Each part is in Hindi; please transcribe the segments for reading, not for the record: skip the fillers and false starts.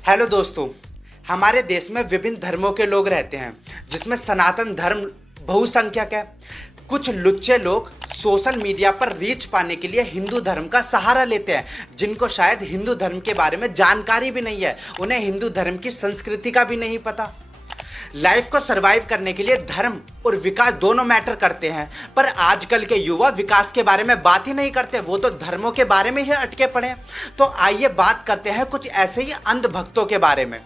हेलो दोस्तों, हमारे देश में विभिन्न धर्मों के लोग रहते हैं, जिसमें सनातन धर्म बहुसंख्यक है। कुछ लुच्चे लोग सोशल मीडिया पर रीच पाने के लिए हिंदू धर्म का सहारा लेते हैं, जिनको शायद हिंदू धर्म के बारे में जानकारी भी नहीं है, उन्हें हिंदू धर्म की संस्कृति का भी नहीं पता। लाइफ को सरवाइव करने के लिए धर्म और विकास दोनों मैटर करते हैं, पर आजकल के युवा विकास के बारे में बात ही नहीं करते, वो तो धर्मों के बारे में ही अटके पड़े हैं। तो आइए बात करते हैं कुछ ऐसे ही अंधभक्तों के बारे में।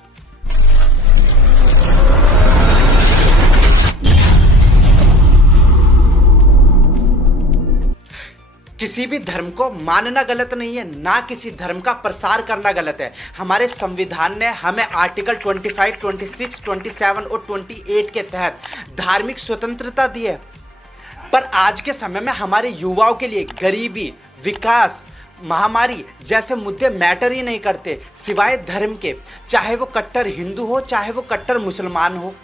किसी भी धर्म को मानना गलत नहीं है, ना किसी धर्म का प्रसार करना गलत है। हमारे संविधान ने हमें आर्टिकल 25, 26, 27 और 28 के तहत धार्मिक स्वतंत्रता दी है। पर आज के समय में हमारे युवाओं के लिए गरीबी, विकास, महामारी जैसे मुद्दे मैटर ही नहीं करते सिवाय धर्म के, चाहे वो कट्टर हिंदू हो चाहे वो कट्टर मुसलमान हो।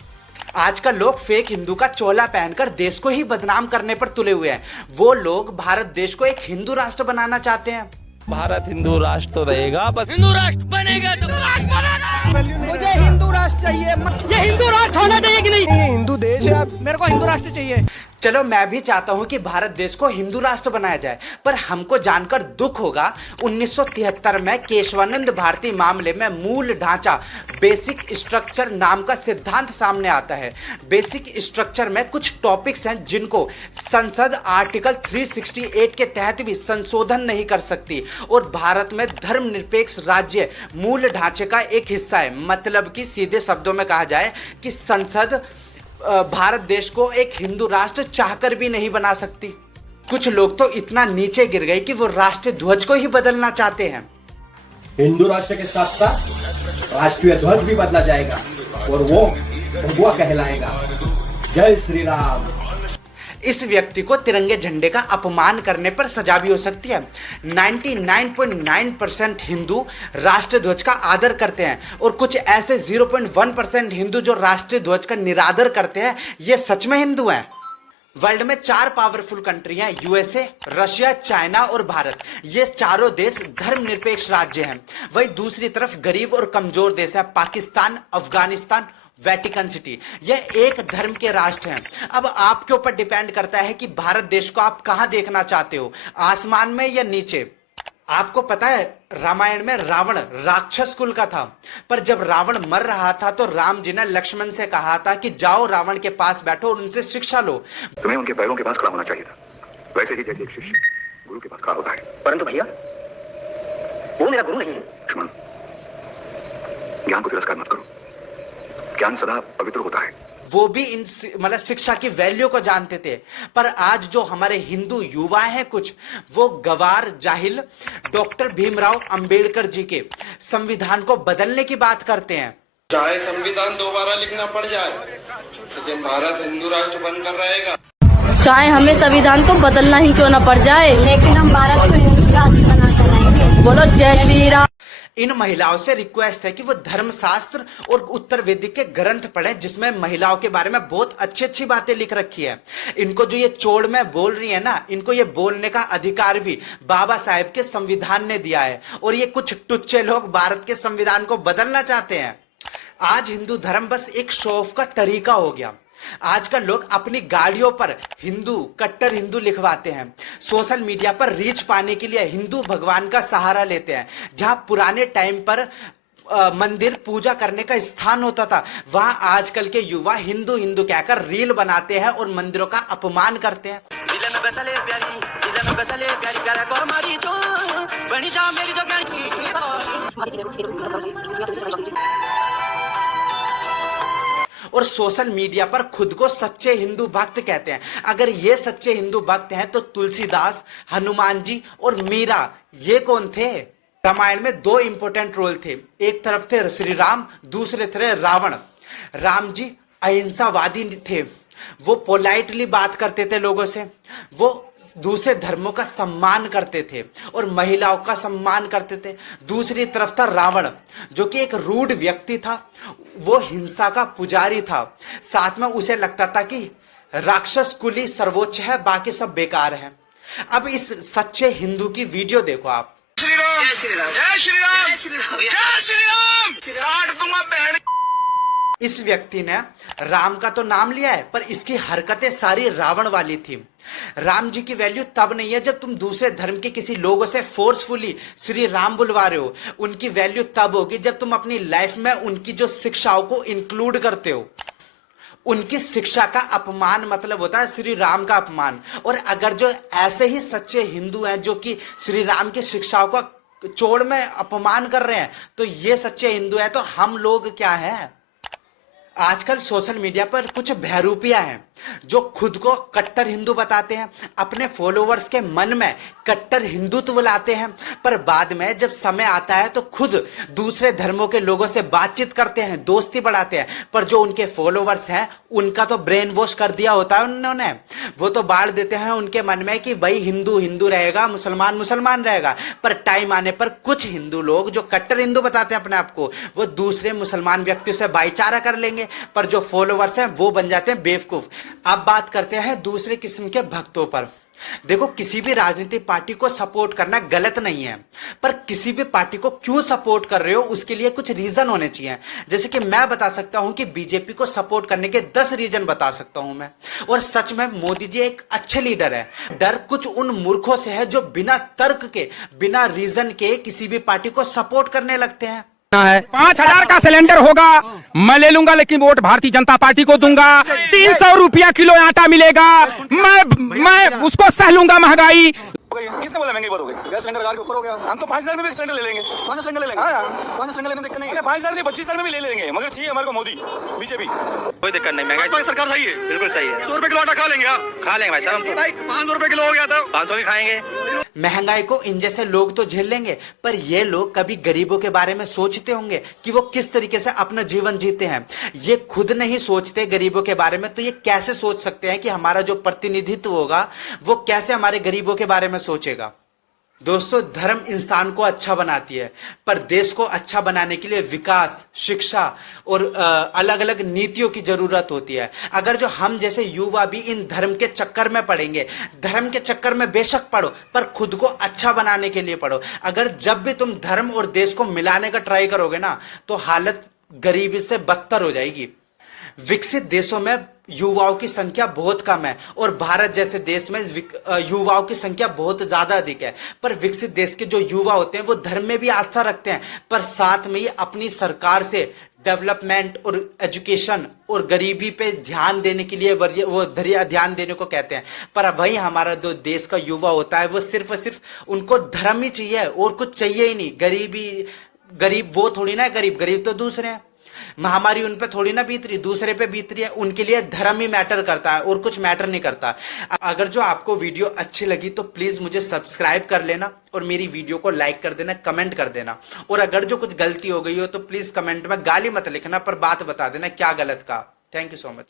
आजकल लोग फेक हिंदू का चोला पहनकर देश को ही बदनाम करने पर तुले हुए हैं। वो लोग भारत देश को एक हिंदू राष्ट्र बनाना चाहते हैं। भारत हिंदू राष्ट्र तो रहेगा, बस हिंदू राष्ट्र बनेगा तो राष्ट्र बनेगा। मुझे हिंदू राष्ट्र चाहिए। ये हिंदू राष्ट्र होना चाहिए कि नहीं? हिंदू देश है, मेरे को हिंदू राष्ट्र चाहिए। चलो, मैं भी चाहता हूं कि भारत देश को हिंदू राष्ट्र बनाया जाए, पर हमको जानकर दुख होगा 1973 में केशवानंद भारती मामले में मूल ढांचा बेसिक स्ट्रक्चर नाम का सिद्धांत सामने आता है। बेसिक स्ट्रक्चर में कुछ टॉपिक्स हैं जिनको संसद आर्टिकल 368 के तहत भी संशोधन नहीं कर सकती, और भारत में धर्मनिरपेक्ष राज्य मूल ढांचे का एक हिस्सा है। मतलब कि सीधे शब्दों में कहा जाए कि संसद भारत देश को एक हिंदू राष्ट्र चाहकर भी नहीं बना सकती। कुछ लोग तो इतना नीचे गिर गए कि वो राष्ट्रीय ध्वज को ही बदलना चाहते हैं। हिंदू राष्ट्र के साथ साथ राष्ट्रीय ध्वज भी बदला जाएगा और वो भगवा कहलाएगा। जय श्री राम। इस व्यक्ति को तिरंगे झंडे का अपमान करने पर सजा भी हो सकती है। 99.9% हिंदू राष्ट्रीय ध्वज का आदर करते हैं, और कुछ ऐसे 0.1% हिंदू जो राष्ट्रीय ध्वज का निरादर करते हैं। ये सच में हिंदू हैं? वर्ल्ड में 4 पावरफुल कंट्री हैं, यूएसए, रशिया, चाइना और भारत। ये चारों देश धर्मनिरपेक्ष राज्य हैं। वही दूसरी तरफ गरीब और कमजोर देश है पाकिस्तान, अफगानिस्तान, वेटिकन सिटी। यह एक धर्म के राष्ट्र हैं। अब आपके ऊपर डिपेंड करता है कि भारत देश को आप कहां देखना चाहते हो, आसमान में या नीचे। आपको पता है, रामायण में रावण राक्षस कुल का था, पर जब रावण मर रहा था तो राम जी ने लक्ष्मण से कहा था कि जाओ रावण के पास बैठो और उनसे शिक्षा लो। तुम्हें उनके पैरों के पास खड़ा होना चाहिए था, वैसे ही जैसे एक शिष्य गुरु के पास खड़ा होता है। परंतु भैया, वो मेरा गुरु नहीं है। लक्ष्मण, ज्ञान को तिरस्कार मत करो, ज्ञान सदा पवित्र होता है। वो भी इन मतलब शिक्षा की वैल्यू को जानते थे, पर आज जो हमारे हिंदू युवा हैं कुछ, वो गवार जाहिल डॉक्टर भीमराव अंबेडकर जी के संविधान को बदलने की बात करते हैं। चाहे संविधान दोबारा लिखना पड़ जाए, लेकिन भारत हिंदू राष्ट्र बनकर रहेगा। चाहे हमें संविधान को बदलना ही क्यों न पड़ जाए, लेकिन हम भारत को हिंदू राष्ट्र बनाकर रहेंगे। बोलो जय श्री राम। इन महिलाओं से रिक्वेस्ट है कि वो धर्मशास्त्र और उत्तर वेदिक के ग्रंथ पढ़ें, जिसमें महिलाओं के बारे में बहुत अच्छी अच्छी बातें लिख रखी है। इनको जो ये चोड़ में बोल रही है ना, इनको ये बोलने का अधिकार भी बाबा साहेब के संविधान ने दिया है, और ये कुछ टुच्चे लोग भारत के संविधान को बदलना चाहते हैं। आज हिंदू धर्म बस एक शो ऑफ का तरीका हो गया। आजकल लोग अपनी गाड़ियों पर हिंदू, कट्टर हिंदू लिखवाते हैं। सोशल मीडिया पर रीच पाने के लिए हिंदू भगवान का सहारा लेते हैं। जहां पुराने टाइम पर मंदिर पूजा करने का स्थान होता था, वहां आजकल के युवा हिंदू हिंदू कहकर रील बनाते हैं और मंदिरों का अपमान करते हैं। और सोशल मीडिया पर खुद को सच्चे हिंदू भक्त कहते हैं। अगर ये सच्चे हिंदू भक्त हैं तो तुलसीदास, हनुमान जी और मीरा ये कौन थे? रामायण में 2 इंपॉर्टेंट रोल थे। एक तरफ थे श्री राम, दूसरे थे रावण। राम जी अहिंसावादी थे, वो पोलाइटली बात करते थे लोगों से, वो दूसरे धर्मों का सम्मान करते थे और महिलाओं का सम्मान करते थे। दूसरी तरफ था रावण, जो कि एक रूड व्यक्ति था, वो हिंसा का पुजारी था। साथ में उसे लगता था कि राक्षस कुल ही सर्वोच्च है, बाकी सब बेकार है। अब इस सच्चे हिंदू की वीडियो देखो आप। श्री राम, जय श्री राम, जय श्री राम, जय श्री राम, इस व्यक्ति ने राम का तो नाम लिया है, पर इसकी हरकतें सारी रावण वाली थी। राम जी की वैल्यू तब नहीं है जब तुम दूसरे धर्म के किसी लोगों से फोर्सफुली श्री राम बुलवा रहे हो। उनकी वैल्यू तब होगी जब तुम अपनी लाइफ में उनकी जो शिक्षाओं को इंक्लूड करते हो। उनकी शिक्षा का अपमान मतलब होता है श्री राम का अपमान। और अगर जो ऐसे ही सच्चे हिंदू हैं जो कि श्री राम की शिक्षाओं का चोड़ में अपमान कर रहे हैं, तो ये सच्चे हिंदू हैं। तो हम लोग क्या हैं? आजकल सोशल मीडिया पर कुछ बहरूपियां हैं जो खुद को कट्टर हिंदू बताते हैं, अपने फॉलोवर्स के मन में कट्टर हिंदुत्व लाते हैं, पर बाद में जब समय आता है तो खुद दूसरे धर्मों के लोगों से बातचीत करते हैं, दोस्ती बढ़ाते हैं। पर जो उनके फॉलोवर्स हैं उनका तो ब्रेन वॉश कर दिया होता है उन्होंने। वो तो बांट देते हैं उनके मन में कि भाई हिंदू हिंदू रहेगा, मुसलमान मुसलमान रहेगा। पर टाइम आने पर कुछ हिंदू लोग जो कट्टर हिंदू बताते हैं अपने आप को, वो दूसरे मुसलमान व्यक्तियों से भाईचारा कर लेंगे, पर जो फॉलोवर्स हैं वो बन जाते हैं बेवकूफ। अब बात करते हैं दूसरे किस्म के भक्तों पर। देखो, किसी भी राजनीतिक पार्टी को सपोर्ट करना गलत नहीं है, पर किसी भी पार्टी को क्यों सपोर्ट कर रहे हो उसके लिए कुछ रीजन होने चाहिए। जैसे कि मैं बता सकता हूं कि बीजेपी को सपोर्ट करने के 10 रीजन बता सकता हूं मैं। और सच में मोदी जी एक अच्छे लीडर है। डर कुछ उन मूर्खों से है जो बिना तर्क के, बिना रीजन के किसी भी पार्टी को सपोर्ट करने लगते हैं। 5,000 का सिलेंडर होगा, मैं ले लूंगा, लेकिन वोट भारतीय जनता पार्टी को दूंगा। 300 रुपया किलो आटा मिलेगा, मैं उसको सह लूंगा महंगाई। किसने बोला महंगाई बढ़ हो गई? गैस सिलेंडर के ऊपर हो गया। हम तो 5,000 में भी सिलेंडर ले लेंगे। 5,000 सिलेंडर ले लेंगे। हाँ, 5,000 सिलेंडर लेने दिक्कत नहीं है। 5,000 नहीं 25,000 में भी ले लेंगे, मगर चाहिए हमारे को मोदी, बीजेपी। कोई दिक्कत नहीं, महंगाई सरकार सही है, बिल्कुल सही है। 100 रुपए किलो आटा खा लेंगे, खा लेंगे भाई साहब। 500 रुपए किलो हो गया था, 500 ही खाएंगे। महंगाई को इन जैसे लोग तो झेल लेंगे, पर ये लोग कभी गरीबों के बारे में सोचते होंगे कि वो किस तरीके से अपना जीवन जीते हैं? ये खुद नहीं सोचते गरीबों के बारे में, तो ये कैसे सोच सकते हैं कि हमारा जो प्रतिनिधित्व होगा वो कैसे हमारे गरीबों के बारे में सोचेगा? दोस्तों, धर्म इंसान को अच्छा बनाती है, पर देश को अच्छा बनाने के लिए विकास, शिक्षा और अलग अलग नीतियों की जरूरत होती है। अगर जो हम जैसे युवा भी इन धर्म के चक्कर में पड़ेंगे, धर्म के चक्कर में बेशक पढ़ो, पर खुद को अच्छा बनाने के लिए पढ़ो। अगर जब भी तुम धर्म और देश को मिलाने का ट्राई करोगे ना, तो हालत गरीबी से बदतर हो जाएगी। विकसित देशों में युवाओं की संख्या बहुत कम है और भारत जैसे देश में युवाओं की संख्या बहुत ज्यादा अधिक है। पर विकसित देश के जो युवा होते हैं वो धर्म में भी आस्था रखते हैं, पर साथ में ही अपनी सरकार से डेवलपमेंट और एजुकेशन और गरीबी पे ध्यान देने के लिए वो ध्यान देने को कहते हैं। पर वही हमारा जो देश का युवा होता है वो सिर्फ और सिर्फ उनको धर्म ही चाहिए और कुछ चाहिए ही नहीं। गरीब वो थोड़ी ना है, गरीब तो दूसरे हैं। महामारी उन पे थोड़ी ना बीत रही, दूसरे पे बीत रही है। उनके लिए धर्म ही मैटर करता है और कुछ मैटर नहीं करता। अगर जो आपको वीडियो अच्छी लगी तो प्लीज मुझे सब्सक्राइब कर लेना और मेरी वीडियो को लाइक कर देना, कमेंट कर देना। और अगर जो कुछ गलती हो गई हो तो प्लीज कमेंट में गाली मत लिखना, पर बात बता देना क्या गलत कहा। Thank you so much.